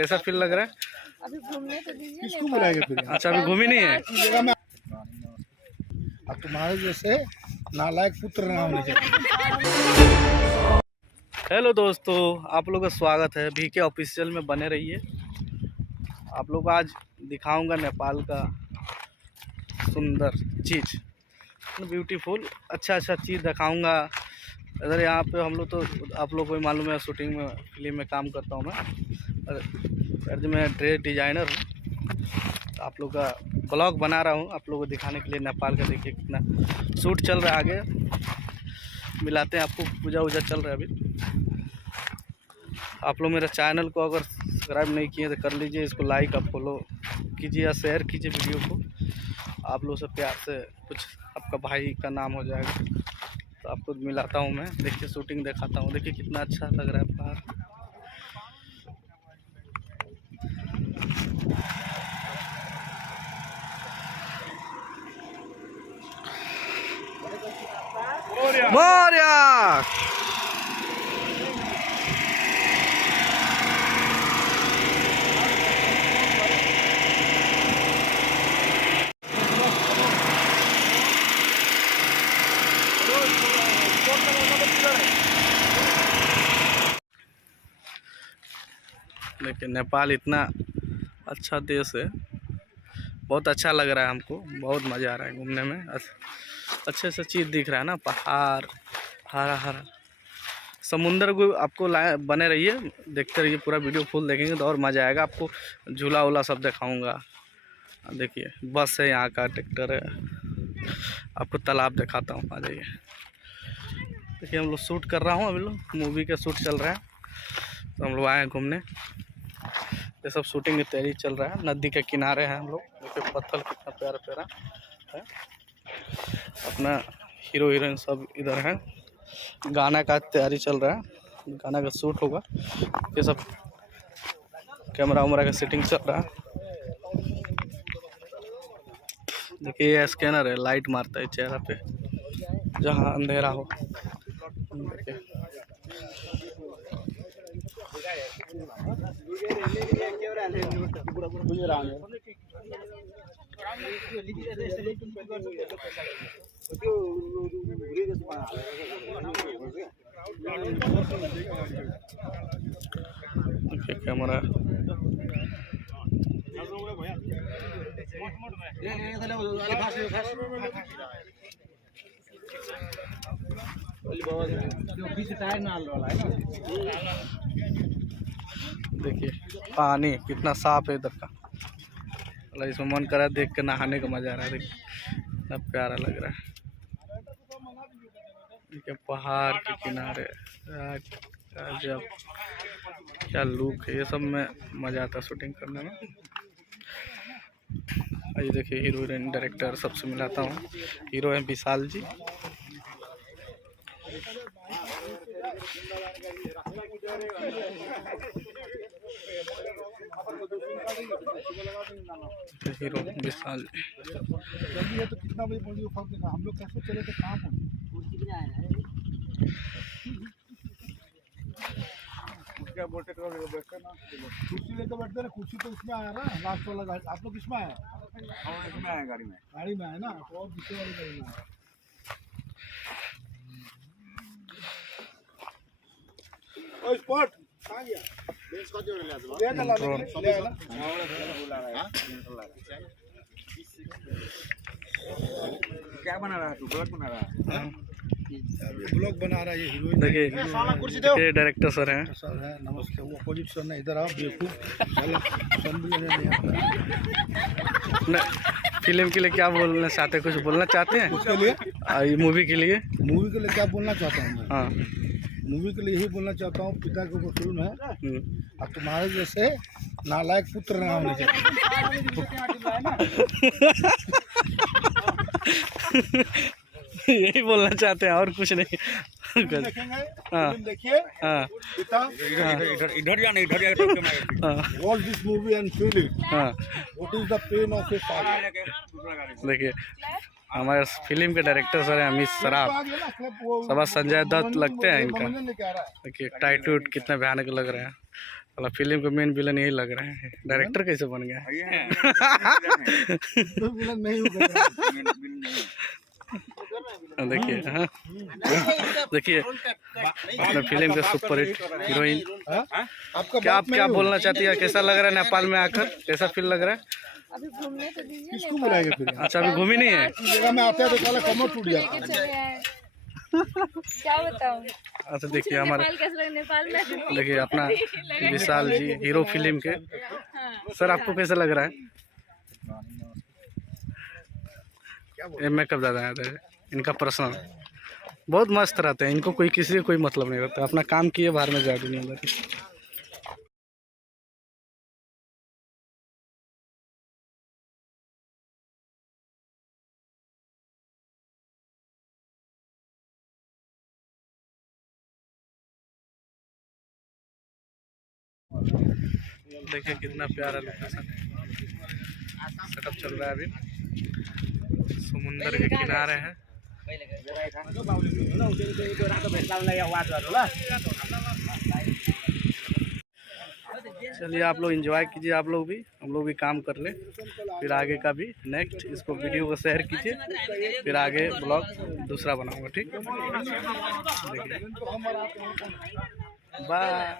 कैसा फील लग रहा है? अभी घूमने तो दीजिए। किसको बुलाएंगे फिर? अच्छा अभी घूमी नहीं है। अब तुम्हारे जैसे नालायक पुत्र ना होने चाहिए। हेलो दोस्तों, आप लोगों का स्वागत है। VK ऑफिशियल में बने रहिए। आप लोग को आज दिखाऊंगा नेपाल का सुंदर चीज़, ब्यूटीफुल अच्छा चीज़ दिखाऊंगा। इधर यहाँ पे हम लोग तो आप लोग को भी मालूम है, शूटिंग में फिल्म में काम करता हूँ मैं। और मैं ड्रेस डिज़ाइनर हूँ। तो आप लोग का ब्लॉग बना रहा हूँ आप लोगों को दिखाने के लिए। नेपाल का देखिए कितना शूट चल रहा है। आगे मिलाते हैं आपको। पूजा वूजा चल रहा है अभी। आप लोग मेरे चैनल को अगर सब्सक्राइब नहीं किए तो कर लीजिए। इसको लाइक और फॉलो कीजिए या शेयर कीजिए वीडियो को। आप लोग से प्यार से कुछ आपका भाई का नाम हो जाएगा। तो आपको मिलाता हूँ मैं। देखिए शूटिंग दिखाता हूँ। देखिए कितना अच्छा लग रहा है बाहर। मोरिया लेकिन नेपाल इतना अच्छा देश है। बहुत अच्छा लग रहा है हमको। बहुत मज़ा आ रहा है घूमने में। अच्छे से चीज़ दिख रहा है ना, पहाड़, हरा हरा समुंदर को आपको बने रहिए, देखते रहिए। पूरा वीडियो फुल देखेंगे तो और मज़ा आएगा आपको। झूला वूला सब दिखाऊंगा। देखिए बस है, यहाँ का ट्रैक्टर है। आपको तालाब दिखाता हूँ, आ जाइए। देखिए हम लोग शूट कर रहा हूँ। अभी लोग मूवी का शूट चल रहा है, तो हम लोग आए हैं घूमने। ये सब शूटिंग की तैयारी चल रहा है। नदी के किनारे हैं हम लोग। देखिए पत्थर कितना प्यारा प्यारा है। अपना हीरो हीरोइन सब इधर हैं। गाना का तैयारी चल रहा है, गाना का शूट होगा। ये सब कैमरा वैमरा का सेटिंग चल रहा है। देखिए ये स्कैनर है, लाइट मारता है चेहरा पे जहाँ अंधेरा हो। देखिए कैमरा देखिए पानी कितना साफ है इधर का। इसमें मन कर रहा है देख के नहाने का मजा आ रहा है। देखिए कितना प्यारा लग रहा है। देखिए पहाड़ के किनारे जब क्या लुक है। ये सब में मजा आता है शूटिंग करने में। ये देखिए हीरो हीरोइन डायरेक्टर सबसे मिलाता हूँ। हीरो है विशाल जी। हीरो विशाल जी। तो कितना बजे पहुंचे हम लोग? कैसे चले थे? कहाँ पहुंचे? कुर्सी लेकर बैठते ना। कुर्सी तो उसमें आया ना, लास्ट वाला गाड़ी। आप लोग किसमें आए? हम इसमें आए, गाड़ी में आए ना। और दूसरे वाली गाड़ी में आए। स्पॉट कहाँ गया? क्या बना रहा है तू? ब्लॉग बना रहा है? ब्लॉग बना रहा है ये हीरोइन। देखिए डायरेक्टर सर हैं। सर है, नमस्ते। वो अपोजिट सर ने इधर आओ। बेवकूफ फिल्म के लिए क्या बोलना चाहते हैं? कुछ बोलना चाहते हैं उसके लिए? मूवी के लिए? मूवी के लिए क्या बोलना चाहता हूँ मैं? हाँ मूवी के लिए यही बोलना चाहता हूँ, पिता के ऊपर फिल्म है। अब तुम्हारे जैसे नालायक पुत्र ना होने चाहिए। यही बोलना चाहते हैं और कुछ नहीं। हाँ देखिए। हाँ इधर जाना, इधर watch this movie and feel it. What is the pain of a father. देखिए हमारे फिल्म के डायरेक्टर सर हैं अमित सराफ। सब संजय दत्त लगते हैं इनका। देखिए टाइटूट कितना भयानक लग रहा है। साला फिल्म का मेन विलन यही लग रहा है। डायरेक्टर कैसे बन गया? तो विलन नहीं होगा। देखिए, हाँ देखिए अपने फिल्म के सुपर हिट हीरोइन। आपका क्या आप क्या बोलना चाहती है? कैसा लग रहा है नेपाल में आकर? कैसा फील लग रहा है? अभी घूमने तो दीजिए। किसको बुलाएगा फिर? अच्छा अभी घूमी नहीं है? इस जगह में आते हैं तो साला कमर टूट लेके जाता है। चले आए। क्या बताऊं? अच्छा देखिए हमारे, नेपाल कैसे लगा? नेपाल में देखिए अपना विशाल जी हीरो फिल्म के। सर आपको कैसा लग रहा है? ये मेकअप ज़्यादा आता है इनका पर्सनल, बहुत मस्त रहते हैं। इनको कोई किसी से कोई मतलब नहीं रहता, अपना काम किए बाहर में जा दुनिया भर। देखिए कितना प्यारा लोकेशन सेटअप चल रहा है अभी। समुंदर के किनारे है। चलिए आप लोग एंजॉय कीजिए, आप लोग भी, हम लोग भी काम कर ले। फिर आगे का भी नेक्स्ट इसको वीडियो को शेयर कीजिए, फिर आगे ब्लॉग दूसरा बनाऊंगा। ठीक, देखिए बाय।